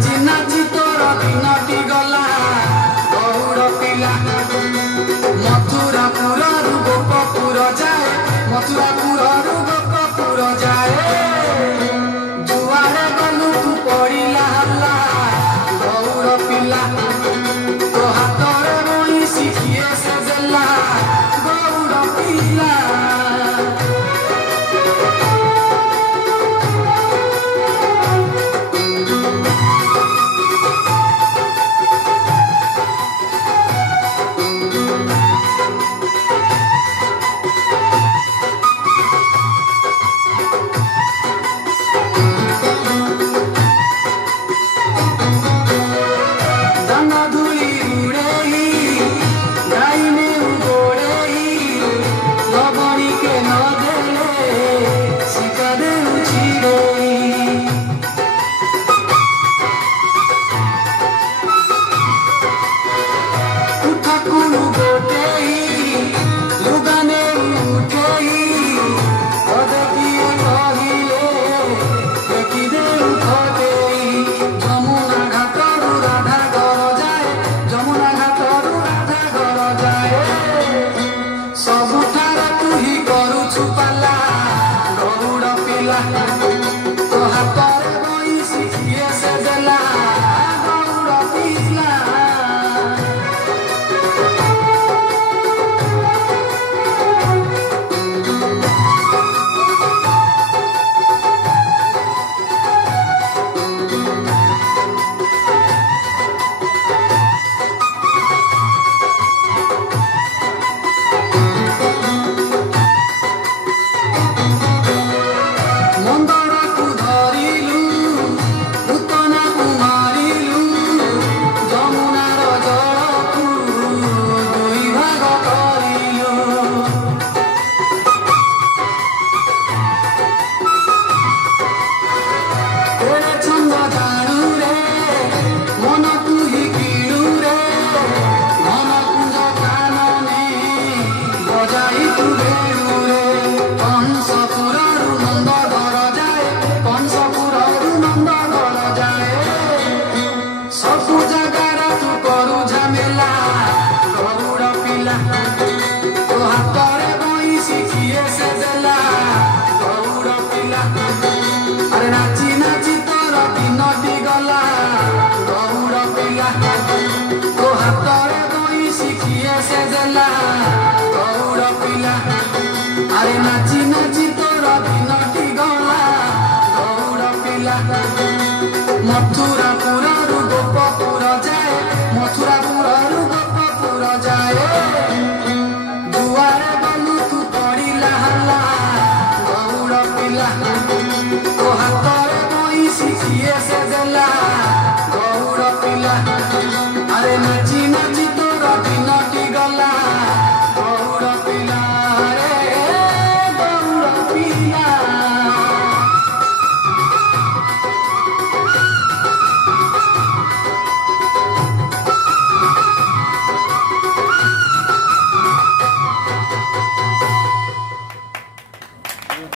नाची नाची तोर दिनटी गला गौड़ पिला मथुरापुर गोपपुर जाए मथुरापुर गोपपुर जाए जुआरे गलु तू पड़िला हल्ला गौड़ पिला तो हाथरे बई शिखिए से देला गौड़ पिला। तो हाथरे बई शिखिए से देला गौड़ पिला। अरे नाची नाची तोर दिनटी गला गौड़ पिला तो हाथरे बई शिखिए से देला गौड़ पिला। अरे नाची नाची तोर दिनटी गला गौड़ पिला मथुरापुर